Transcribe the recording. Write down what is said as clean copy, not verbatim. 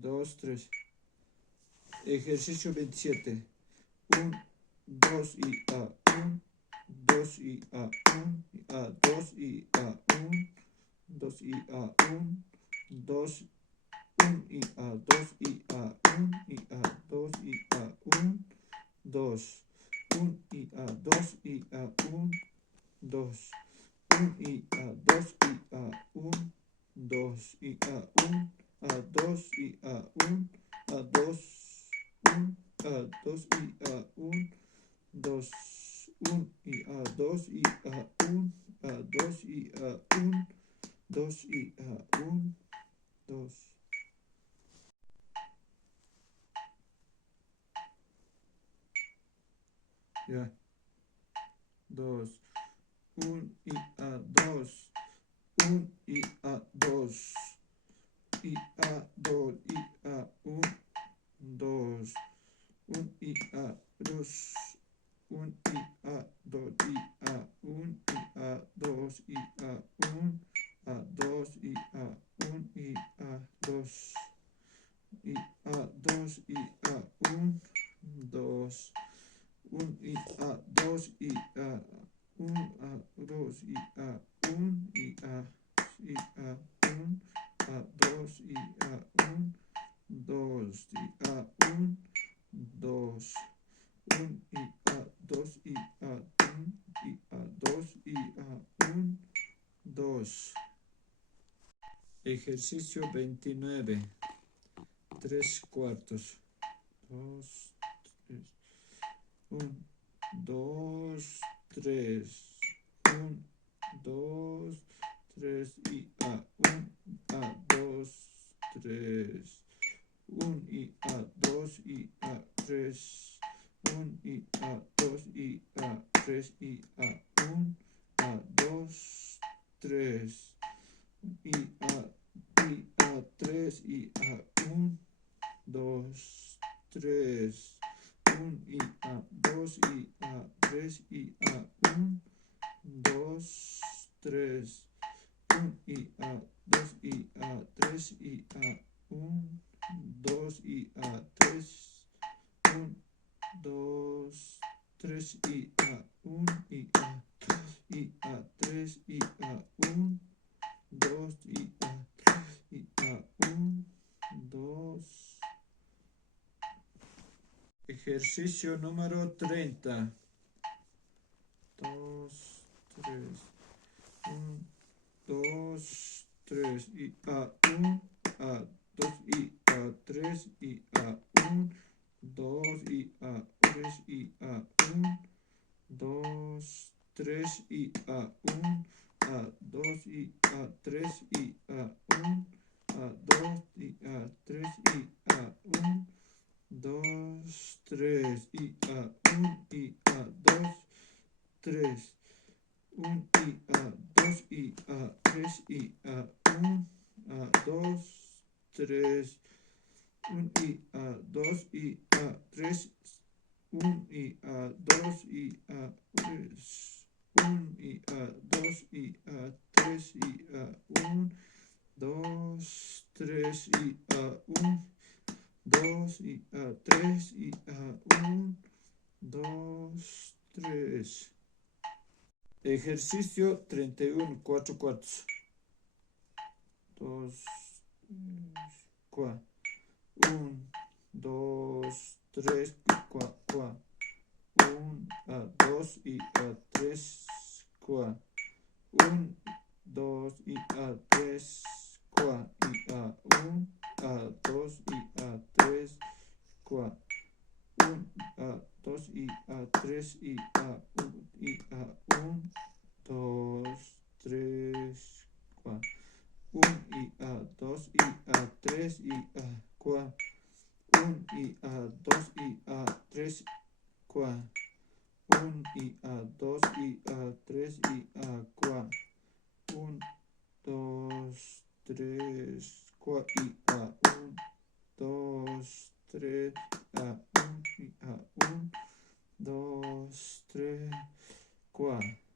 2, 3. Ejercicio 27. 1, 2 y A1, 2 y A1, A2 y A1, 2 y A1, 2, 1 y A2 y A1 y A2 y A1, 2, 1 y A2 y A1, 2, 1 y A2 y A1, 2 y A1, A2 y A1, A2, 1, A2 y A1, 2, 1 y A2 y A1, A2 y A1, 2 y A1, 2. Ya. 2, 1 y A2, 1 y A2, y A2 y A1, 2, 1 y A2, 1 y A2 y A1 y A2 y A1, A2 y A1 y A2 y A2 y A1, 2, 1 y A2 y A1, A2 y A1 y A1, A2 y A1, 2 y A1, 2, 1 y A2 y A1 y A2 y A1, 2. Ejercicio 29. 3 cuartos. 2, 3. 1, 2, 3. 1, 2, 3 y A1, A2, 3. 1 y A2 y A3, 1 y A2 y A3 y A1, A2, 3 y A3 y A1, 2, 3, 1 y A2 y A3 y A1, 2, 3, 1 y A2 y A3 y A1, 2 y A3, 1, 2, 3 y A1 y A2 y A3 y A1, 2 y A3 y A1, 2. Ejercicio número 30. 2, 3, 1, 2, 3 y A1, A2 y A3 y A1, 2 y A3 y A1, 2, 3 y A1, A2 y A3 y A1, A2 y A3 y A1, 2, 3 y A1 y A2, 3, 1 y A2 y A3 y A1, A2, 3, 1 y A2 y A3, 1 y A2 y A3, 1 y A2 y A3 y A1, 2, 3 y A1, 2 y A3 y A1, 2, 3. Ejercicio 31, 4 cuartos. 2, 4. 1, 2, 3, 4. 1, A2 y A3, 4. 1, 2 y A3, 4. Y A1, A2 y A3, 4. 1, A2 y A3 y A1 y A1, 2, 3, 4. 1 y A2 y A3 y A4. 1 y A2 y A3, 4. 1 y A2 y A3 y A4. 1, 2, 3, 4 y A1, 2, 3, A1 y A1, 2, 3, 4.